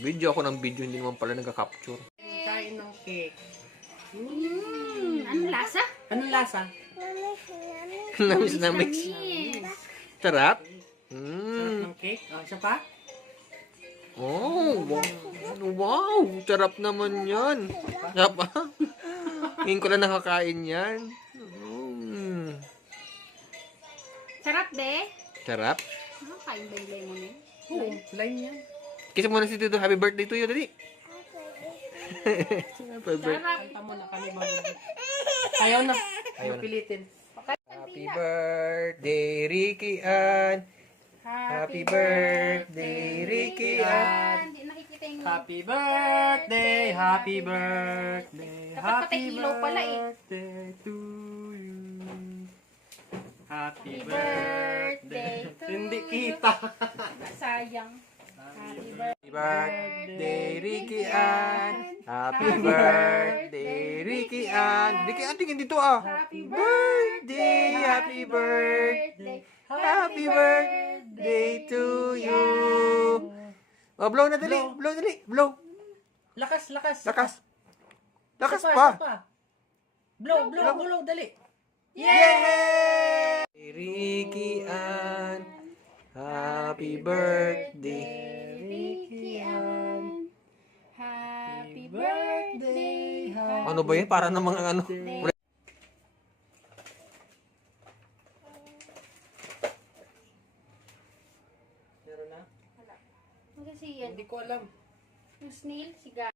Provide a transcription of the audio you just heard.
Video ako ng video, hindi naman pala nagka-capture. Kain ng cake. Anong lasa? Anong lasa? Namis na mix. Sarap? Sarap ng cake. Oh, isa pa? Oh, wow. Sarap naman yan. Sarap ha? Ngayon ko lang nakakain yan. Sarap, be. Sarap? Nakakain ba yung lemon eh? Oo, lime yan. Kisa muna si Tito. Happy birthday to you, dali. Happy birthday. Sarap. Kanta mo na kami ba? Ayaw na. Ayaw na. Pilitin. Happy birthday, Ricky Ann. Happy birthday, Ricky Ann. Hindi nakikita yung... Happy birthday, happy birthday, Dapat happy patay ilaw pala eh. birthday to you. Happy birthday to Hindi you. kita. Sayang. Happy birthday. Happy birthday, Ricky Ann. Happy birthday, Ricky Ann. Ricky Ann, tingin dito ah. Happy Birthday, happy birthday. Happy birthday to you. Oh, blow na dali. Blow dali. Blow. Lakas, lakas. Lakas. Lakas Isa pa. isa pa. Blow, blow, blow, dali. Yay! Ricky Ann. Happy birthday. Ricky Ann. Happy birthday. Ano ba yan? Para namang ano. Meron na? Kasi yan. Hindi ko alam. Yung snail, siga.